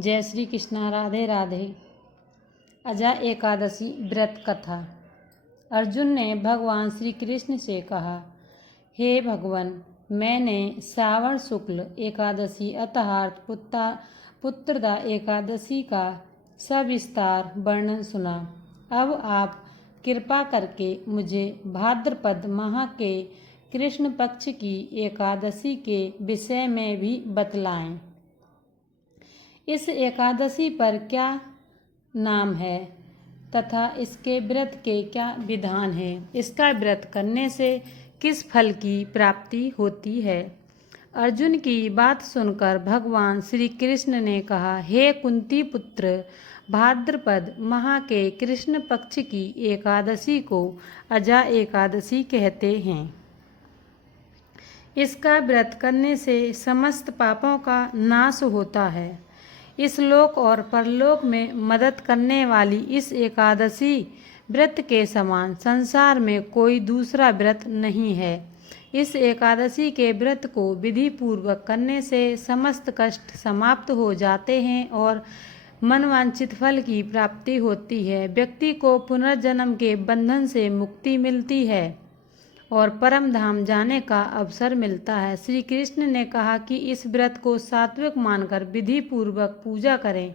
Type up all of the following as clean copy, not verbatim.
जय श्री कृष्णा। राधे राधे। अजा एकादशी व्रत कथा। अर्जुन ने भगवान श्री कृष्ण से कहा, हे भगवान, मैंने श्रावण शुक्ल एकादशी अर्थात पुत्रदा एकादशी का सविस्तार वर्णन सुना। अब आप कृपा करके मुझे भाद्रपद माह के कृष्ण पक्ष की एकादशी के विषय में भी बतलाएं। इस एकादशी पर क्या नाम है तथा इसके व्रत के क्या विधान है? इसका व्रत करने से किस फल की प्राप्ति होती है? अर्जुन की बात सुनकर भगवान श्री कृष्ण ने कहा, हे कुंती पुत्र, भाद्रपद माह के कृष्ण पक्ष की एकादशी को अजा एकादशी कहते हैं। इसका व्रत करने से समस्त पापों का नाश होता है। इस लोक और परलोक में मदद करने वाली इस एकादशी व्रत के समान संसार में कोई दूसरा व्रत नहीं है। इस एकादशी के व्रत को विधि पूर्वक करने से समस्त कष्ट समाप्त हो जाते हैं और मनवांछित फल की प्राप्ति होती है। व्यक्ति को पुनर्जन्म के बंधन से मुक्ति मिलती है और परम धाम जाने का अवसर मिलता है। श्री कृष्ण ने कहा कि इस व्रत को सात्विक मानकर विधि पूर्वक पूजा करें।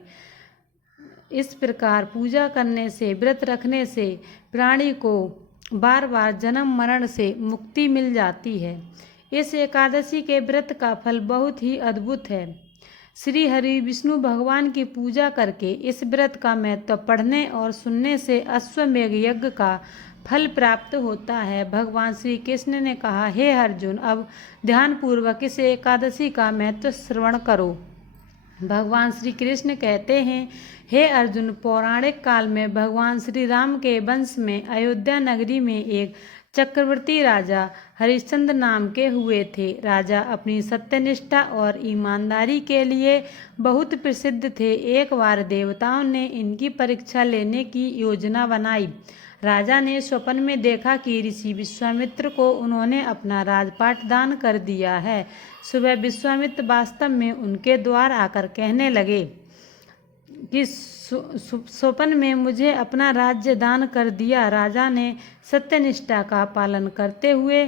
इस प्रकार पूजा करने से, व्रत रखने से प्राणी को बार बार जन्म मरण से मुक्ति मिल जाती है। इस एकादशी के व्रत का फल बहुत ही अद्भुत है। श्री हरि विष्णु भगवान की पूजा करके इस व्रत का महत्व पढ़ने और सुनने से अश्वमेघ यज्ञ का फल प्राप्त होता है। भगवान श्री कृष्ण ने कहा, हे अर्जुन, अब ध्यानपूर्वक इस एकादशी का महत्व श्रवण करो। भगवान श्री कृष्ण कहते हैं, हे अर्जुन, पौराणिक काल में भगवान श्री राम के वंश में अयोध्या नगरी में एक चक्रवर्ती राजा हरिश्चंद्र नाम के हुए थे। राजा अपनी सत्यनिष्ठा और ईमानदारी के लिए बहुत प्रसिद्ध थे। एक बार देवताओं ने इनकी परीक्षा लेने की योजना बनाई। राजा ने स्वप्न में देखा कि ऋषि विश्वामित्र को उन्होंने अपना राजपाट दान कर दिया है। सुबह विश्वामित्र वास्तव में उनके द्वार आकर कहने लगे कि स्वप्न में मुझे अपना राज्य दान कर दिया। राजा ने सत्यनिष्ठा का पालन करते हुए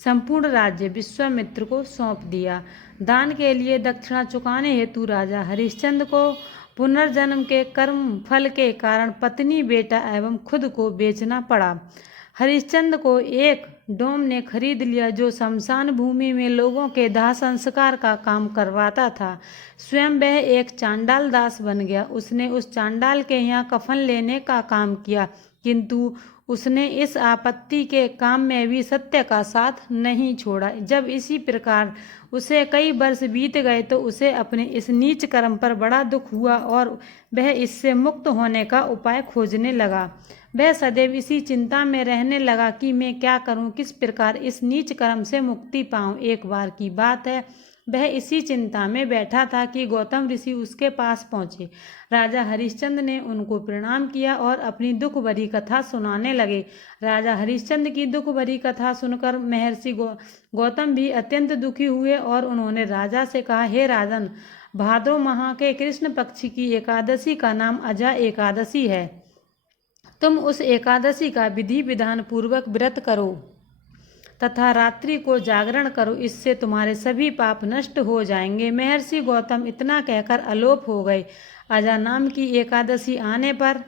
संपूर्ण राज्य विश्वामित्र को सौंप दिया। दान के लिए दक्षिणा चुकाने हेतु राजा हरिश्चंद्र को पुनर्जन्म के कर्म फल के कारण पत्नी, बेटा एवं खुद को बेचना पड़ा। हरिश्चंद्र को एक डोम ने खरीद लिया जो शमशान भूमि में लोगों के दाह संस्कार का काम करवाता था। स्वयं वह एक चांडाल दास बन गया। उसने उस चांडाल के यहाँ कफन लेने का काम किया, किंतु उसने इस आपत्ति के काम में भी सत्य का साथ नहीं छोड़ा। जब इसी प्रकार उसे कई वर्ष बीत गए तो उसे अपने इस नीच कर्म पर बड़ा दुख हुआ और वह इससे मुक्त होने का उपाय खोजने लगा। वह सदैव इसी चिंता में रहने लगा कि मैं क्या करूं, किस प्रकार इस नीच कर्म से मुक्ति पाऊं। एक बार की बात है, वह इसी चिंता में बैठा था कि गौतम ऋषि उसके पास पहुंचे। राजा हरिश्चंद्र ने उनको प्रणाम किया और अपनी दुख भरी कथा सुनाने लगे। राजा हरिश्चंद्र की दुख भरी कथा सुनकर महर्षि गौतम भी अत्यंत दुखी हुए और उन्होंने राजा से कहा, हे राजन, भाद्र माह के कृष्ण पक्ष की एकादशी का नाम अजा एकादशी है। तुम उस एकादशी का विधि विधान पूर्वक व्रत करो तथा रात्रि को जागरण करो, इससे तुम्हारे सभी पाप नष्ट हो जाएंगे। महर्षि गौतम इतना कहकर अलोप हो गए। अजा नाम की एकादशी आने पर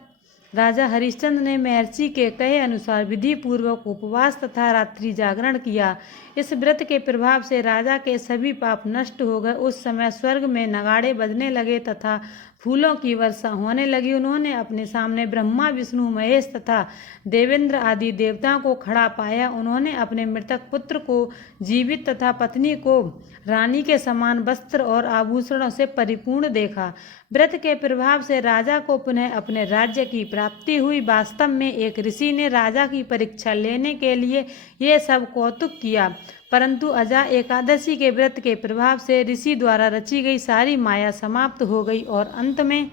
राजा हरिश्चंद्र ने महर्षि के कहे अनुसार विधि पूर्वक उपवास तथा रात्रि जागरण किया। इस व्रत के प्रभाव से राजा के सभी पाप नष्ट हो गए। उस समय स्वर्ग में नगाड़े बजने लगे तथा फूलों की वर्षा होने लगी। उन्होंने अपने सामने ब्रह्मा, विष्णु, महेश तथा देवेंद्र आदि देवताओं को खड़ा पाया। उन्होंने अपने मृतक पुत्र को जीवित तथा पत्नी को रानी के समान वस्त्र और आभूषणों से परिपूर्ण देखा। व्रत के प्रभाव से राजा को पुनः अपने राज्य की प्राप्ति हुई। वास्तव में एक ऋषि ने राजा की परीक्षा लेने के लिए ये सब कौतुक किया, परंतु अजा एकादशी के व्रत के प्रभाव से ऋषि द्वारा रची गई सारी माया समाप्त हो गई और अंत में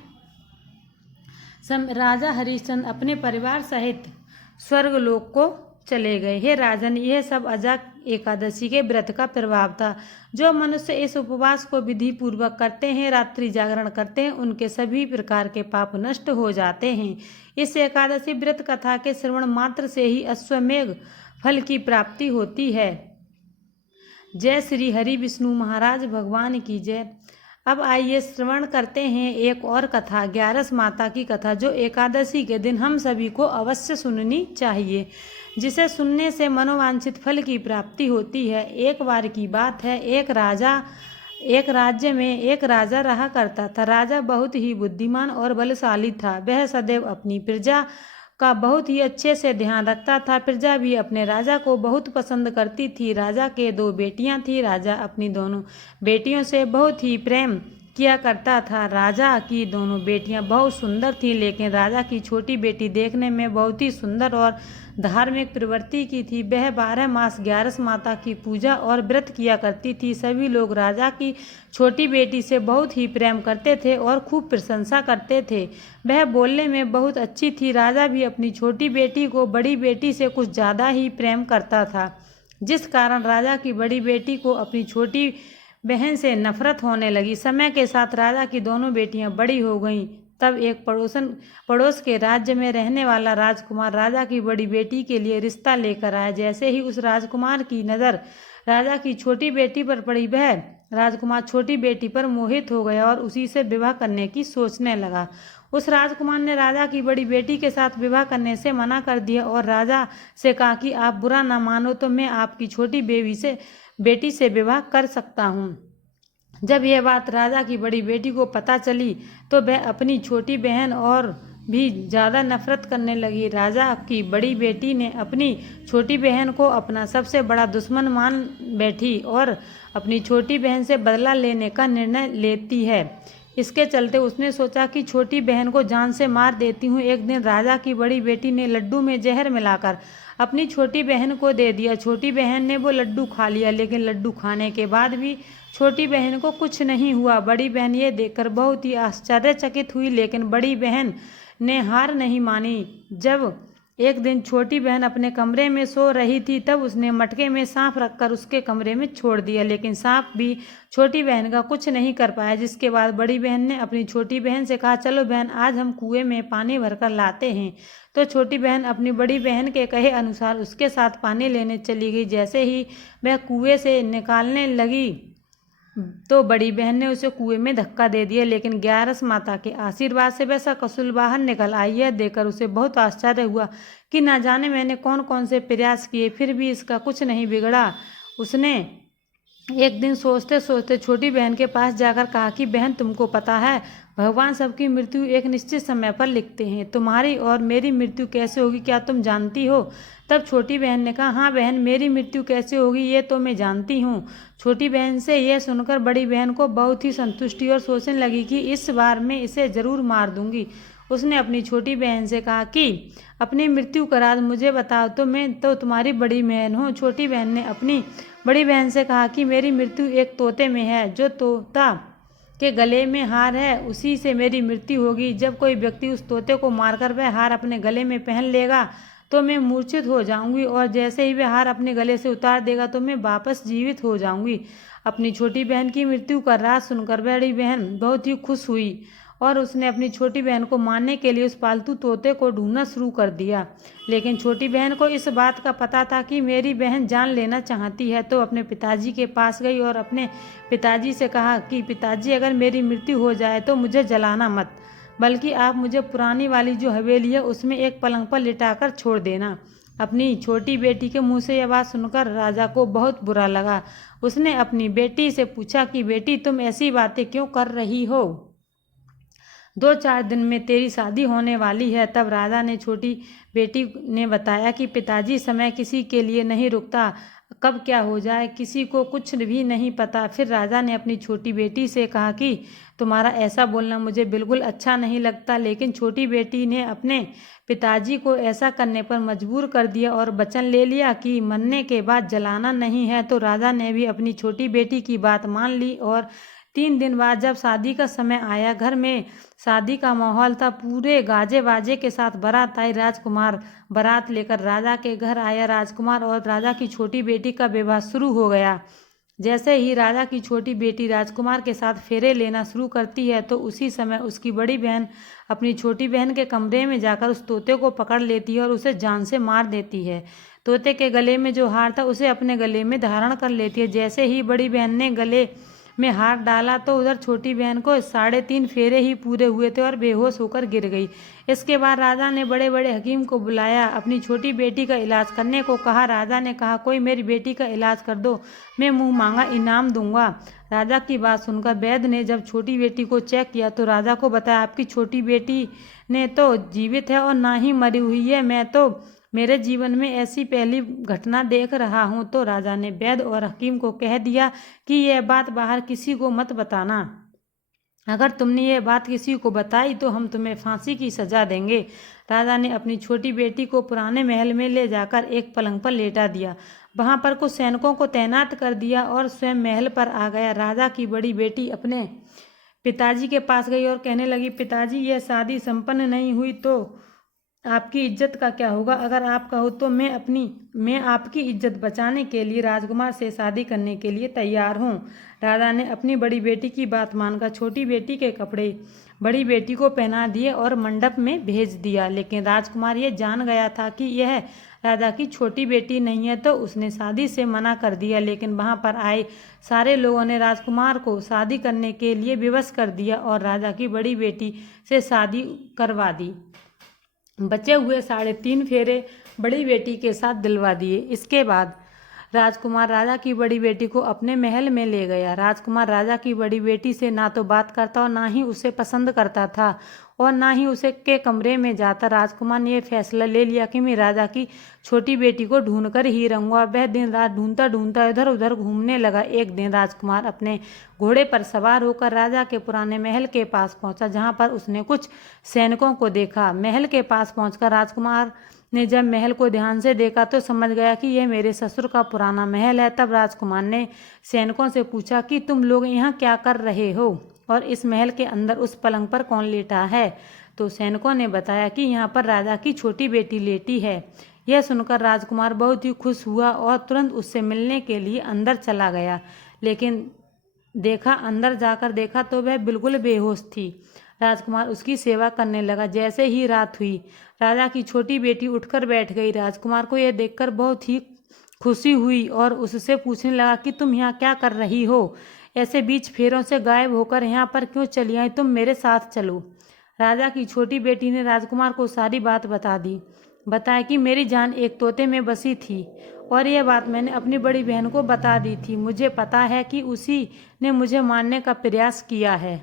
राजा हरिश्चंद्र अपने परिवार सहित स्वर्गलोक को चले गए। हे राजन, यह सब अजा एकादशी के व्रत का प्रभाव था। जो मनुष्य इस उपवास को विधि पूर्वक करते हैं, रात्रि जागरण करते हैं, उनके सभी प्रकार के पाप नष्ट हो जाते हैं। इस एकादशी व्रत कथा के श्रवण मात्र से ही अश्वमेघ फल की प्राप्ति होती है। जय श्री हरि विष्णु महाराज भगवान की जय। अब आइए श्रवण करते हैं एक और कथा, ग्यारस माता की कथा, जो एकादशी के दिन हम सभी को अवश्य सुननी चाहिए, जिसे सुनने से मनोवांछित फल की प्राप्ति होती है। एक बार की बात है, एक राज्य में एक राजा रहा करता था। राजा बहुत ही बुद्धिमान और बलशाली था। वह सदैव अपनी प्रजा का बहुत ही अच्छे से ध्यान रखता था। प्रजा भी अपने राजा को बहुत पसंद करती थी। राजा के 2 बेटियां थीं। राजा अपनी दोनों बेटियों से बहुत ही प्रेम किया करता था। राजा की दोनों बेटियां बहुत सुंदर थीं, लेकिन राजा की छोटी बेटी देखने में बहुत ही सुंदर और धार्मिक प्रवृत्ति की थी। वह 12 मास ग्यारस माता की पूजा और व्रत किया करती थी। सभी लोग राजा की छोटी बेटी से बहुत ही प्रेम करते थे और खूब प्रशंसा करते थे। वह बोलने में बहुत अच्छी थी। राजा भी अपनी छोटी बेटी को बड़ी बेटी से कुछ ज़्यादा ही प्रेम करता था, जिस कारण राजा की बड़ी बेटी को अपनी छोटी बहन से नफरत होने लगी। समय के साथ राजा की दोनों बेटियां बड़ी हो गईं। तब एक पड़ोस के राज्य में रहने वाला राजकुमार राजा की बड़ी बेटी के लिए रिश्ता लेकर आया। जैसे ही उस राजकुमार की नज़र राजा की छोटी बेटी पर पड़ी, वह राजकुमार छोटी बेटी पर मोहित हो गया और उसी से विवाह करने की सोचने लगा। उस राजकुमार ने राजा की बड़ी बेटी के साथ विवाह करने से मना कर दिया और राजा से कहा कि आप बुरा ना मानो तो मैं आपकी छोटी बेटी से विवाह कर सकता हूँ। जब यह बात राजा की बड़ी बेटी को पता चली तो वह अपनी छोटी बहन और भी ज़्यादा नफरत करने लगी। राजा की बड़ी बेटी ने अपनी छोटी बहन को अपना सबसे बड़ा दुश्मन मान बैठी और अपनी छोटी बहन से बदला लेने का निर्णय लेती है। इसके चलते उसने सोचा कि छोटी बहन को जान से मार देती हूँ। एक दिन राजा की बड़ी बेटी ने लड्डू में जहर मिलाकर अपनी छोटी बहन को दे दिया। छोटी बहन ने वो लड्डू खा लिया, लेकिन लड्डू खाने के बाद भी छोटी बहन को कुछ नहीं हुआ। बड़ी बहन ये देखकर बहुत ही आश्चर्यचकित हुई, लेकिन बड़ी बहन ने हार नहीं मानी। जब एक दिन छोटी बहन अपने कमरे में सो रही थी, तब उसने मटके में सांप रखकर उसके कमरे में छोड़ दिया, लेकिन सांप भी छोटी बहन का कुछ नहीं कर पाया। जिसके बाद बड़ी बहन ने अपनी छोटी बहन से कहा, चलो बहन, आज हम कुएं में पानी भरकर लाते हैं। तो छोटी बहन अपनी बड़ी बहन के कहे अनुसार उसके साथ पानी लेने चली गई। जैसे ही वह कुएं से निकालने लगी तो बड़ी बहन ने उसे कुएं में धक्का दे दिया, लेकिन ग्यारस माता के आशीर्वाद से वह सकुशल बाहर निकल आई। यह देखकर उसे बहुत आश्चर्य हुआ कि ना जाने मैंने कौन कौन से प्रयास किए, फिर भी इसका कुछ नहीं बिगड़ा। उसने एक दिन सोचते सोचते छोटी बहन के पास जाकर कहा कि बहन, तुमको पता है भगवान सबकी मृत्यु एक निश्चित समय पर लिखते हैं। तुम्हारी और मेरी मृत्यु कैसे होगी, क्या तुम जानती हो? तब छोटी बहन ने कहा, हाँ बहन, मेरी मृत्यु कैसे होगी ये तो मैं जानती हूँ। छोटी बहन से यह सुनकर बड़ी बहन को बहुत ही संतुष्टि और सोचने लगी कि इस बार मैं इसे जरूर मार दूंगी। उसने अपनी छोटी बहन से कहा कि अपनी मृत्यु का राज मुझे बताओ, तो मैं तो तुम्हारी बड़ी बहन हूँ। छोटी बहन ने अपनी बड़ी बहन से कहा कि मेरी मृत्यु एक तोते में है। जो तोता के गले में हार है, उसी से मेरी मृत्यु होगी। जब कोई व्यक्ति उस तोते को मारकर वह हार अपने गले में पहन लेगा तो मैं मूर्छित हो जाऊंगी, और जैसे ही वह हार अपने गले से उतार देगा तो मैं वापस जीवित हो जाऊंगी। अपनी छोटी बहन की मृत्यु का राज सुनकर बड़ी बहन बहुत ही खुश हुई और उसने अपनी छोटी बहन को मारने के लिए उस पालतू तोते को ढूंढना शुरू कर दिया। लेकिन छोटी बहन को इस बात का पता था कि मेरी बहन जान लेना चाहती है, तो अपने पिताजी के पास गई और अपने पिताजी से कहा कि पिताजी, अगर मेरी मृत्यु हो जाए तो मुझे जलाना मत, बल्कि आप मुझे पुरानी वाली जो हवेली है उसमें एक पलंग पर लिटाकर छोड़ देना। अपनी छोटी बेटी के मुंह से यह बात सुनकर राजा को बहुत बुरा लगा। उसने अपनी बेटी से पूछा कि बेटी, तुम ऐसी बातें क्यों कर रही हो? 2-4 दिन में तेरी शादी होने वाली है। तब राजा ने छोटी बेटी ने बताया कि पिताजी, समय किसी के लिए नहीं रुकता, कब क्या हो जाए किसी को कुछ भी नहीं पता। फिर राजा ने अपनी छोटी बेटी से कहा कि तुम्हारा ऐसा बोलना मुझे बिल्कुल अच्छा नहीं लगता। लेकिन छोटी बेटी ने अपने पिताजी को ऐसा करने पर मजबूर कर दिया और वचन ले लिया कि मरने के बाद जलाना नहीं है। तो राजा ने भी अपनी छोटी बेटी की बात मान ली और 3 दिन बाद जब शादी का समय आया, घर में शादी का माहौल था। पूरे गाजे बाजे के साथ बारात आई। राजकुमार बारात लेकर राजा के घर आया। राजकुमार और राजा की छोटी बेटी का विवाह शुरू हो गया। जैसे ही राजा की छोटी बेटी राजकुमार के साथ फेरे लेना शुरू करती है तो उसी समय उसकी बड़ी बहन अपनी छोटी बहन के कमरे में जाकर उस तोते को पकड़ लेती है और उसे जान से मार देती है। तोते के गले में जो हार था उसे अपने गले में धारण कर लेती है। जैसे ही बड़ी बहन ने गले में हाथ डाला तो उधर छोटी बहन को 3.5 फेरे ही पूरे हुए थे और बेहोश होकर गिर गई। इसके बाद राजा ने बड़े बड़े हकीम को बुलाया, अपनी छोटी बेटी का इलाज करने को कहा। राजा ने कहा, कोई मेरी बेटी का इलाज कर दो, मैं मुंह मांगा इनाम दूंगा। राजा की बात सुनकर वैद्य ने जब छोटी बेटी को चेक किया तो राजा को बताया, आपकी छोटी बेटी ने तो जीवित है और ना ही मरी हुई है। मैं तो मेरे जीवन में ऐसी पहली घटना देख रहा हूँ। तो राजा ने वैद्य और हकीम को कह दिया कि यह बात बाहर किसी को मत बताना। अगर तुमने ये बात किसी को बताई तो हम तुम्हें फांसी की सजा देंगे। राजा ने अपनी छोटी बेटी को पुराने महल में ले जाकर एक पलंग पर लेटा दिया। वहां पर कुछ सैनिकों को तैनात कर दिया और स्वयं महल पर आ गया। राजा की बड़ी बेटी अपने पिताजी के पास गई और कहने लगी, पिताजी, यह शादी संपन्न नहीं हुई तो आपकी इज्जत का क्या होगा? अगर आप कहो तो मैं आपकी इज्जत बचाने के लिए राजकुमार से शादी करने के लिए तैयार हूँ। राजा ने अपनी बड़ी बेटी की बात मानकर छोटी बेटी के कपड़े बड़ी बेटी को पहना दिए और मंडप में भेज दिया। लेकिन राजकुमार ये जान गया था कि यह राजा की छोटी बेटी नहीं है, तो उसने शादी से मना कर दिया। लेकिन वहां पर आए सारे लोगों ने राजकुमार को शादी करने के लिए विवश कर दिया और राजा की बड़ी बेटी से शादी करवा दी। बचे हुए 3.5 फेरे बड़ी बेटी के साथ दिलवा दिए। इसके बाद राजकुमार राजा की बड़ी बेटी को अपने महल में ले गया। राजकुमार राजा की बड़ी बेटी से ना तो बात करता और ना ही उसे पसंद करता था और ना ही उसे के कमरे में जाता। राजकुमार ने यह फैसला ले लिया कि मैं राजा की छोटी बेटी को ढूंढ कर ही रहूंगा। वह दिन रात ढूंढता ढूंढता इधर उधर घूमने लगा। एक दिन राजकुमार अपने घोड़े पर सवार होकर राजा के पुराने महल के पास पहुंचा, जहां पर उसने कुछ सैनिकों को देखा। महल के पास पहुंचकर राजकुमार ने जब महल को ध्यान से देखा तो समझ गया कि यह मेरे ससुर का पुराना महल है। तब राजकुमार ने सैनिकों से पूछा कि तुम लोग यहाँ क्या कर रहे हो और इस महल के अंदर उस पलंग पर कौन लेटा है? तो सैनिकों ने बताया कि यहाँ पर राजा की छोटी बेटी लेटी है। यह सुनकर राजकुमार बहुत ही खुश हुआ और तुरंत उससे मिलने के लिए अंदर चला गया। लेकिन अंदर जाकर देखा तो वह बिल्कुल बेहोश थी। राजकुमार उसकी सेवा करने लगा। जैसे ही रात हुई, राजा की छोटी बेटी उठकर बैठ गई। राजकुमार को यह देखकर बहुत ही खुशी हुई और उससे पूछने लगा कि तुम यहाँ क्या कर रही हो? ऐसे बीच फेरों से गायब होकर यहाँ पर क्यों चली आई? तुम मेरे साथ चलो। राजा की छोटी बेटी ने राजकुमार को सारी बात बता दी। बताया कि मेरी जान एक तोते में बसी थी और यह बात मैंने अपनी बड़ी बहन को बता दी थी। मुझे पता है कि उसी ने मुझे मारने का प्रयास किया है।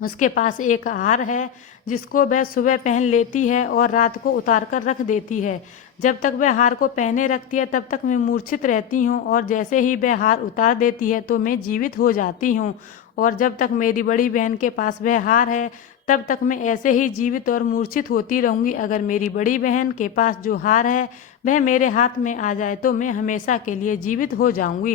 उसके पास एक हार है जिसको वह सुबह पहन लेती है और रात को उतार कर रख देती है। जब तक वह हार को पहने रखती है तब तक मैं मूर्छित रहती हूँ और जैसे ही वह हार उतार देती है तो मैं जीवित हो जाती हूँ। और जब तक मेरी बड़ी बहन के पास वह हार है तब तक मैं ऐसे ही जीवित और मूर्छित होती रहूँगी। अगर मेरी बड़ी बहन के पास जो हार है वह मेरे हाथ में आ जाए तो मैं हमेशा के लिए जीवित हो जाऊँगी।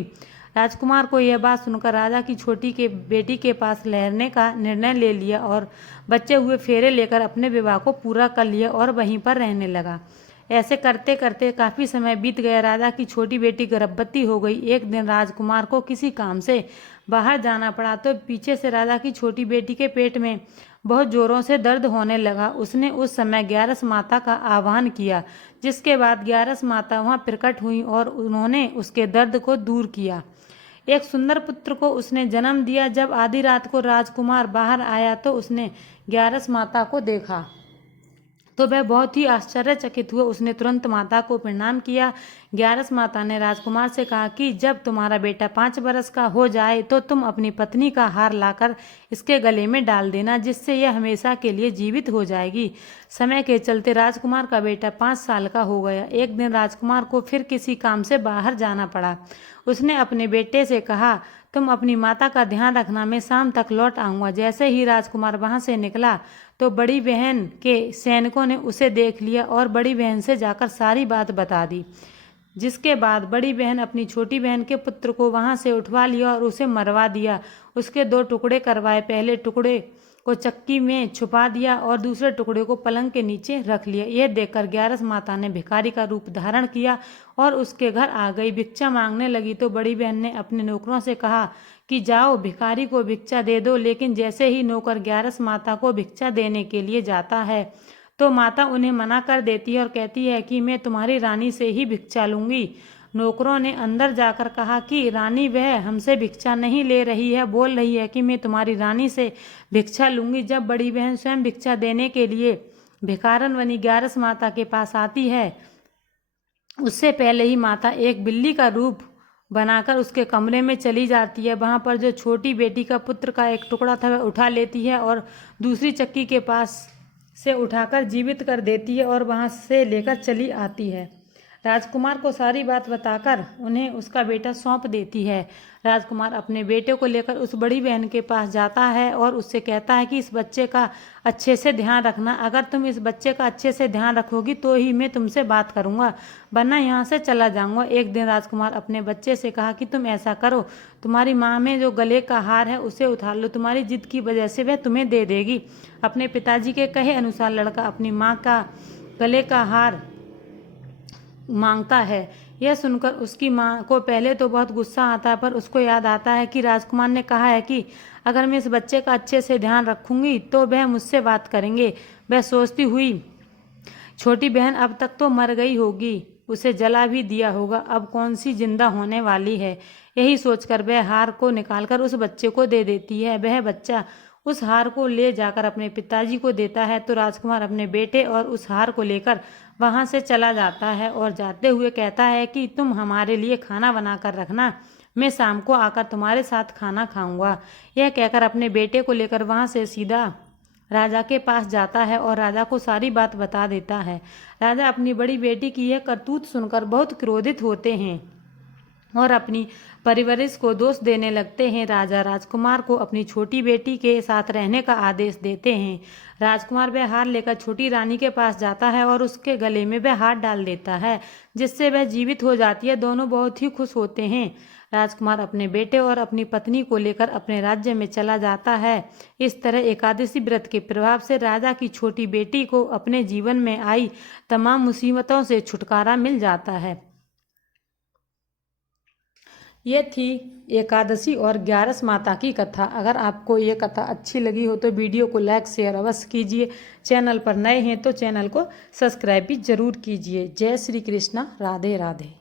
राजकुमार को यह बात सुनकर राजा की छोटी के बेटी के पास ठहरने का निर्णय ले लिया और बचे हुए फेरे लेकर अपने विवाह को पूरा कर लिया और वहीं पर रहने लगा। ऐसे करते करते काफ़ी समय बीत गया। राजा की छोटी बेटी गर्भवती हो गई। एक दिन राजकुमार को किसी काम से बाहर जाना पड़ा तो पीछे से राजा की छोटी बेटी के पेट में बहुत जोरों से दर्द होने लगा। उसने उस समय 11 माता का आह्वान किया, जिसके बाद 11 माता वहां प्रकट हुई और उन्होंने उसके दर्द को दूर किया। एक सुंदर पुत्र को उसने जन्म दिया। जब आधी रात को राजकुमार बाहर आया तो उसने 11 माता को देखा तो वह बहुत ही आश्चर्यचकित हुआ। उसने तुरंत माता को प्रणाम किया। 11 माता ने राजकुमार से कहा कि जब तुम्हारा बेटा 5 बरस का हो जाए तो तुम अपनी पत्नी का हार लाकर इसके गले में डाल देना, जिससे यह हमेशा के लिए जीवित हो जाएगी। समय के चलते राजकुमार का बेटा 5 साल का हो गया। एक दिन राजकुमार को फिर किसी काम से बाहर जाना पड़ा। उसने अपने बेटे से कहा, तुम अपनी माता का ध्यान रखना, मैं शाम तक लौट आऊँगा। जैसे ही राजकुमार वहाँ से निकला तो बड़ी बहन के सैनिकों ने उसे देख लिया और बड़ी बहन से जाकर सारी बात बता दी। जिसके बाद बड़ी बहन अपनी छोटी बहन के पुत्र को वहां से उठवा लिया और उसे मरवा दिया। उसके 2 टुकड़े करवाए, पहले टुकड़े को चक्की में छुपा दिया और दूसरे टुकड़े को पलंग के नीचे रख लिया। यह देखकर ग्यारस माता ने भिखारी का रूप धारण किया और उसके घर आ गई। भिक्षा मांगने लगी तो बड़ी बहन ने अपने नौकरों से कहा कि जाओ भिखारी को भिक्षा दे दो। लेकिन जैसे ही नौकर ग्यारस माता को भिक्षा देने के लिए जाता है तो माता उन्हें मना कर देती है और कहती है कि मैं तुम्हारी रानी से ही भिक्षा लूंगी। नौकरों ने अंदर जाकर कहा कि रानी वह हमसे भिक्षा नहीं ले रही है, बोल रही है कि मैं तुम्हारी रानी से भिक्षा लूंगी। जब बड़ी बहन स्वयं भिक्षा देने के लिए भिखारन बनी ग्यारस माता के पास आती है, उससे पहले ही माता एक बिल्ली का रूप बनाकर उसके कमरे में चली जाती है। वहां पर जो छोटी बेटी का पुत्र का एक टुकड़ा था वह उठा लेती है और दूसरी चक्की के पास से उठाकर जीवित कर देती है और वहां से लेकर चली आती है। राजकुमार को सारी बात बताकर उन्हें उसका बेटा सौंप देती है। राजकुमार अपने बेटे को लेकर उस बड़ी बहन के पास जाता है और उससे कहता है कि इस बच्चे का अच्छे से ध्यान रखना। अगर तुम इस बच्चे का अच्छे से ध्यान रखोगी तो ही मैं तुमसे बात करूंगा, वरना यहाँ से चला जाऊंगा। एक दिन राजकुमार अपने बच्चे से कहा कि तुम ऐसा करो, तुम्हारी माँ में जो गले का हार है उसे उतार लो, तुम्हारी जिद की वजह से वह तुम्हें दे देगी। अपने पिताजी के कहे अनुसार लड़का अपनी माँ का गले का हार मांगता है। यह सुनकर उसकी माँ को पहले तो बहुत गुस्सा आता है, पर उसको याद आता है कि राजकुमार ने कहा है कि अगर मैं इस बच्चे का अच्छे से ध्यान रखूंगी तो वह मुझसे बात करेंगे। वह सोचती हुई छोटी बहन अब तक तो मर गई होगी, उसे जला भी दिया होगा, अब कौन सी जिंदा होने वाली है। यही सोचकर वह हार को निकालकर उस बच्चे को दे देती है। वह बच्चा उस हार को ले जाकर अपने पिताजी को देता है तो राजकुमार अपने बेटे और उस हार को लेकर वहां से चला जाता है और जाते हुए कहता है कि तुम हमारे लिए खाना बना कर रखना, मैं शाम को आकर तुम्हारे साथ खाना खाऊंगा। यह कहकर अपने बेटे को लेकर वहां से सीधा राजा के पास जाता है और राजा को सारी बात बता देता है। राजा अपनी बड़ी बेटी की यह करतूत सुनकर बहुत क्रोधित होते हैं और अपनी परवरिश को दोष देने लगते हैं। राजा राजकुमार को अपनी छोटी बेटी के साथ रहने का आदेश देते हैं। राजकुमार वह हार लेकर छोटी रानी के पास जाता है और उसके गले में वह हार डाल देता है, जिससे वह जीवित हो जाती है। दोनों बहुत ही खुश होते हैं। राजकुमार अपने बेटे और अपनी पत्नी को लेकर अपने राज्य में चला जाता है। इस तरह एकादशी व्रत के प्रभाव से राजा की छोटी बेटी को अपने जीवन में आई तमाम मुसीबतों से छुटकारा मिल जाता है। ये थी एकादशी और ग्यारस माता की कथा। अगर आपको ये कथा अच्छी लगी हो तो वीडियो को लाइक शेयर अवश्य कीजिए। चैनल पर नए हैं तो चैनल को सब्सक्राइब भी जरूर कीजिए। जय श्री कृष्णा, राधे राधे।